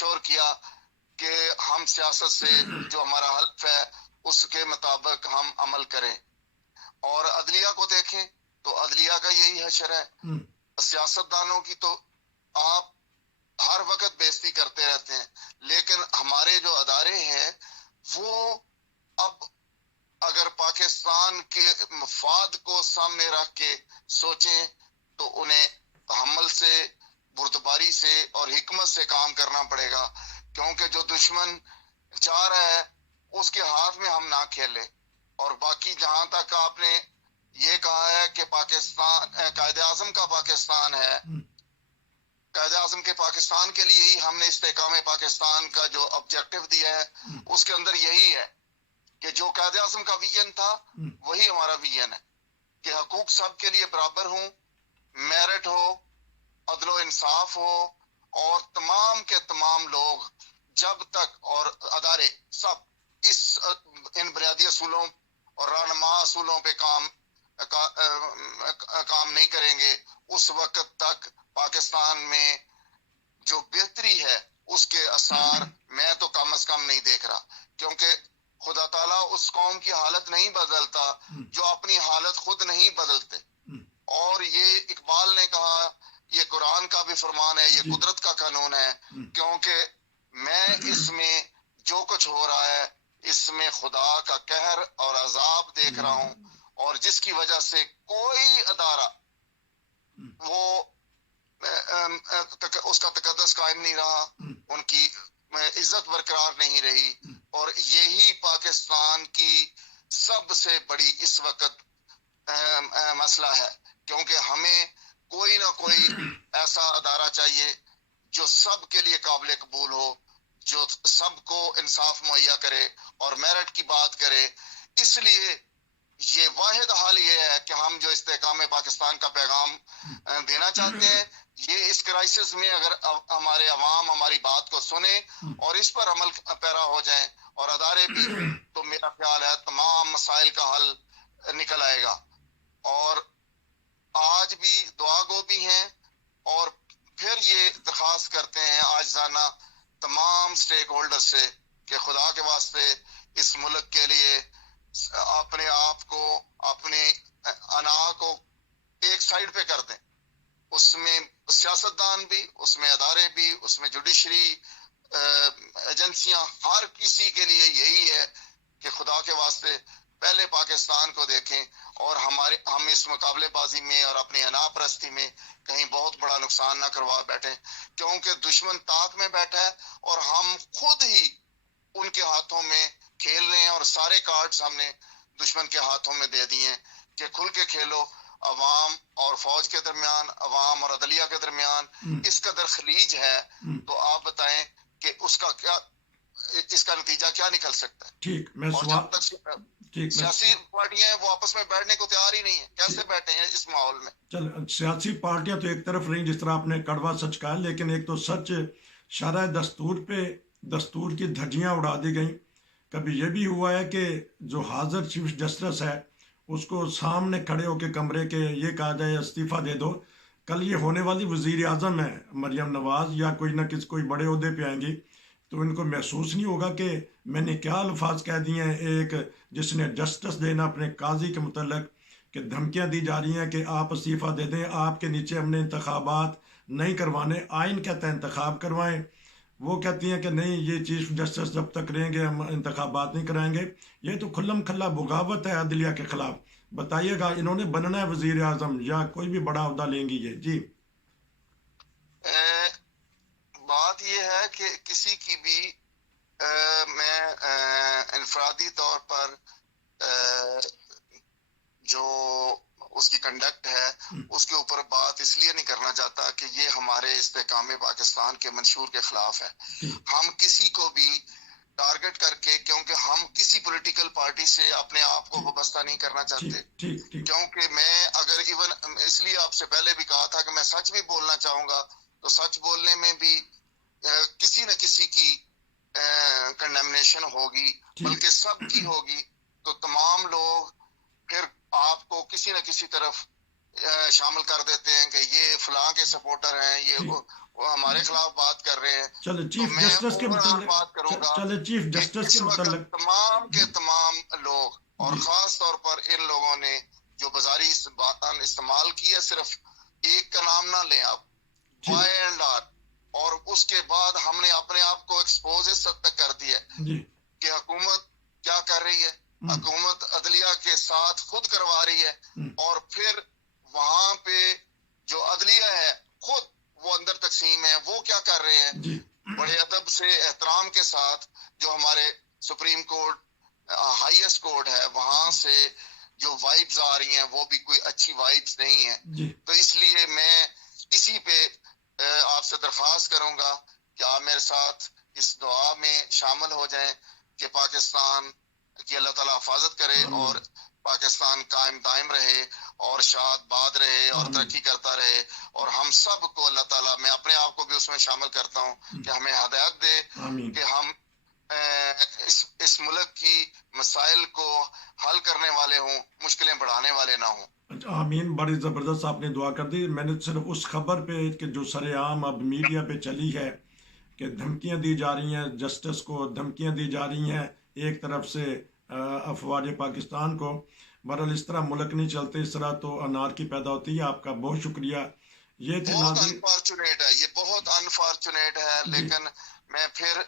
Ensure کیا کہ ہم سیاست سے جو ہمارا حلف ہے اس کے مطابق ہم عمل کریں. اور عدلیہ کو دیکھیں تو عدلیہ کا یہی حشر ہے. سیاستدانوں کی تو آپ ہر وقت بےعزتی کرتے رہتے ہیں، لیکن ہمارے جو ادارے ہیں وہ اب اگر پاکستان کے مفاد کو سامنے رکھ کے سوچیں تو انہیں تحمل سے، بردباری سے اور حکمت سے کام کرنا پڑے گا، کیونکہ جو دشمن چاہ رہا ہے اس کے ہاتھ میں ہم نہ کھیلیں. اور باقی جہاں تک آپ نے یہ کہا ہے کہ پاکستان قائد اعظم کا پاکستان ہے، قائد اعظم کے پاکستان کے لیے ہی ہم نے استحکام پاکستان کا جو آبجیکٹو دیا ہے اس کے اندر یہی ہے کہ جو قائد اعظم کا ویژن تھا وہی ہمارا ویژن ہے کہ حقوق سب کے لیے برابر ہوں، میرٹ ہو، عدل و انصاف ہو، اور تمام کے تمام لوگ جب تک اور ادارے سب ان بنیادی اصولوں اور رہنما اصولوں پہ کام نہیں کریں گے اس وقت تک پاکستان میں جو بہتری ہے اس کے آثار میں تو کم از کم نہیں دیکھ رہا، کیونکہ خدا تعالیٰ اس قوم کی حالت نہیں بدلتا جو اپنی حالت خود نہیں بدلتے. اور یہ اقبال نے کہا، یہ قرآن کا بھی فرمان ہے، یہ قدرت کا قانون ہے، کیونکہ میں اس میں جو کچھ ہو رہا ہے اس میں خدا کا قہر اور عذاب دیکھ رہا ہوں، اور جس کی وجہ سے کوئی ادارہ وہ اس کا تقدس قائم نہیں رہا، ان کی عزت برقرار نہیں رہی. اور یہی پاکستان کی سب سے بڑی اس وقت مسئلہ ہے، کیونکہ ہمیں کوئی نہ کوئی ایسا ادارہ چاہیے جو سب کے لیے قابل قبول ہو، جو سب کو انصاف مہیا کرے اور میرٹ کی بات کرے. اس لیے یہ واحد حال یہ ہے کہ ہم جو استحکام پاکستان کا پیغام دینا چاہتے ہیں، یہ اس کرائسس میں اگر ہمارے عوام ہماری بات کو سنیں اور اس پر عمل پیرا ہو جائیں اور ادارے بھی، تو میرا خیال ہے تمام مسائل کا حل نکل آئے گا. اور آج بھی دعا گو بھی ہیں، اور پھر یہ درخواست کرتے ہیں آجزانہ تمام سٹیک ہولڈر سے کہ خدا کے واسطے اس ملک کے لیے اپنے آپ کو، اپنی انا کو ایک سائیڈ پہ کر دیں. اس میں سیاستدان بھی، اس میں ادارے بھی، اس میں جوڈیشری ایجنسیاں، ہر کسی کے لیے یہی ہے کہ خدا کے واسطے پہلے پاکستان کو دیکھیں اور ہم اس مقابلے بازی میں اور اپنی انا پرستی میں کہیں بہت بڑا نقصان نہ کروا بیٹھیں، کیونکہ دشمن طاق میں بیٹھا ہے اور ہم خود ہی ان کے ہاتھوں میں کھیل رہے ہیں، اور سارے کارڈز ہم نے دشمن کے ہاتھوں میں دے دیے ہیں کہ کھل کے کھیلو. عوام اور فوج کے درمیان، عوام اور عدلیہ کے درمیان اس قدر خلیج ہے، تو آپ بتائیں کہ اس کا نتیجہ کیا نکل سکتا ہے. ٹھیک، میں اور جب تک سیاسی پارٹیاں ہیں وہ آپس میں بیٹھنے کو تیار ہی نہیں ہیں، کیسے بیٹھے ہیں اس ماحول میں؟ چل، سیاسی پارٹیاں تو ایک طرف رہیں جس طرح آپ نے کڑوا سچ کہا، لیکن ایک تو سچ شرح دستور پہ دستور کی دھجیاں اڑا دی گئیں. کبھی یہ بھی ہوا ہے کہ جو حاضر چیف جسٹس ہے اس کو سامنے کھڑے ہو کے کمرے کے یہ کہا جائے استعفیٰ دے دو. کل یہ ہونے والی وزیر اعظم ہے مریم نواز، یا کوئی بڑے عہدے پہ آئیں گی، تو ان کو محسوس نہیں ہوگا کہ میں نے کیا الفاظ کہہ دیے ہیں. ایک جس نے جسٹس دینا اپنے قاضی کے متعلق، کہ دھمکیاں دی جا رہی ہیں کہ آپ استعفیٰ دے دیں، آپ کے نیچے ہم نے انتخابات نہیں کروانے، آئین کہتا ہے انتخاب کروائیں. وہ کہتی ہیں کہ نہیں، یہ چیف جسٹس جب تک رہیں گے ہم انتخابات نہیں کرائیں گے. یہ تو کھلم کھلا بغاوت ہے عدلیہ کے خلاف. بتائیے گا انہوں نے بننا ہے وزیر اعظم یا کوئی بھی بڑا عہدہ لیں گی یہ؟ جی، بات یہ ہے کہ کسی کی بھی میں انفرادی طور پر جو اس کی کنڈکٹ ہے اس کے اوپر بات اس لیے نہیں کرنا چاہتا کہ یہ ہمارے استحکام پاکستان کے منشور کے خلاف ہے. ہم کسی کو بھی ٹارگٹ کر کے، کیونکہ ہم کسی پولیٹیکل پارٹی سے اپنے آپ کو وابستہ نہیں کرنا چاہتے، کیونکہ میں اگر ایون اس لیے آپ سے پہلے بھی کہا تھا کہ میں سچ بھی بولنا چاہوں گا، تو سچ بولنے میں بھی کسی نہ کسی کی کنڈیمنیشن ہوگی، بلکہ سب کی ہوگی. تو تمام لوگ پھر آپ کو کسی نہ کسی طرف شامل کر دیتے ہیں کہ یہ فلاں کے سپورٹر ہیں، یہ ٹھیک وہ ہمارے خلاف بات کر رہے ہیں. چلے تو چیف میں جسٹس کے اوور آل بات متعلق کروں گا چلے چیف کہ جسٹس کے اس وقت متعلق تمام کے جی تمام لوگ، اور جی خاص طور پر ان لوگوں نے جو بازاری زبان استعمال کی ہے، صرف ایک کا نام نہ لیں آپ، ٹھیک وائی اینڈ آر. اور اس کے بعد ہم نے اپنے آپ کو ایکسپوز اس حد تک کر دیا جی کہ حکومت کیا کر رہی ہے. حکومت عدلیہ کے ساتھ خود کروا رہی ہے، اور پھر وہاں پہ جو عدلیہ ہے خود وہ اندر تقسیم ہے، وہ کیا کر رہے ہیں جی بڑے ادب سے احترام کے ساتھ. جو ہمارے سپریم کورٹ ہائیسٹ کورٹ ہے وہاں سے جو وائبز آ رہی ہیں وہ بھی کوئی اچھی وائبز نہیں ہیں. جی تو اس لیے میں اسی پہ آپ سے درخواست کروں گا کہ آپ میرے ساتھ اس دعا میں شامل ہو جائیں کہ پاکستان کی اللہ تعالیٰ حفاظت کرے، آمین اور پاکستان قائم دائم رہے اور شاد باد رہے اور آمین ترقی کرتا رہے. اور ہم سب کو اللہ تعالیٰ، میں اپنے آپ کو بھی اس میں شامل کرتا ہوں، کہ ہمیں ہدایت دے آمین کہ ہم اس ملک کی مسائل کو حل کرنے والے ہوں، مشکلیں بڑھانے والے نہ ہوں. آمین. بڑی زبردست آپ نے دعا کر دی. میں نے صرف اس خبر پہ کہ جو سر عام اب میڈیا پہ چلی ہے کہ دھمکیاں دی جا رہی ہیں، جسٹس کو دھمکیاں دی جا رہی ہیں ایک طرف سے افواج پاکستان کو. بہرحال اس طرح ملک نہیں چلتے، اس طرح تو انارکی پیدا ہوتی ہے. آپ کا بہت شکریہ. یہ تھے بہت ناظرین. انفارچونیٹ ہے، یہ بہت انفارچونیٹ ہے. جی لیکن میں پھر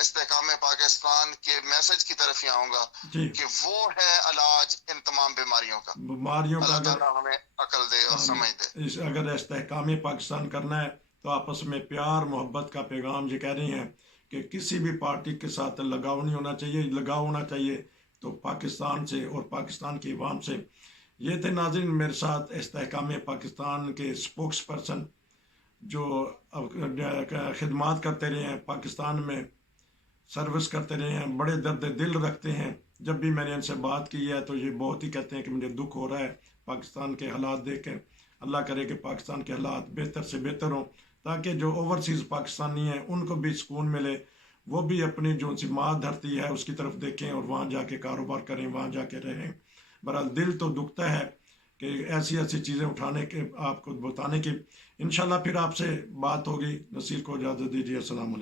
استحکام پاکستان کے میسج کی طرف ہی آؤں گا جی کہ وہ ہے علاج ان تمام بیماریوں کا. بیماریوں کا اللہ اگر تعالیٰ ہمیں عقل دے اور سمجھ دے. اگر استحکام پاکستان کرنا ہے تو آپس میں پیار محبت کا پیغام یہ کہہ رہے ہیں کہ کسی بھی پارٹی کے ساتھ لگاؤ نہیں ہونا چاہیے. لگاؤ ہونا چاہیے تو پاکستان سے اور پاکستان کی عوام سے. یہ تھے ناظرین میرے ساتھ استحکام پاکستان کے اسپوکس پرسن جو خدمات کرتے رہے ہیں، پاکستان میں سروس کرتے رہے ہیں، بڑے درد دل رکھتے ہیں. جب بھی میں نے ان سے بات کی ہے تو یہ بہت ہی کہتے ہیں کہ مجھے دکھ ہو رہا ہے پاکستان کے حالات دیکھ کے. اللہ کرے کہ پاکستان کے حالات بہتر سے بہتر ہوں تاکہ جو اوورسیز پاکستانی ہیں ان کو بھی سکون ملے، وہ بھی اپنی جو سی ماں دھرتی ہے اس کی طرف دیکھیں اور وہاں جا کے کاروبار کریں، وہاں جا کے رہیں. بہرحال دل تو دکھتا ہے کہ ایسی ایسی چیزیں اٹھانے کے، آپ کو بتانے کی. انشاءاللہ پھر آپ سے بات ہوگی. نصیر کو اجازت دیجیے. السلام علیکم.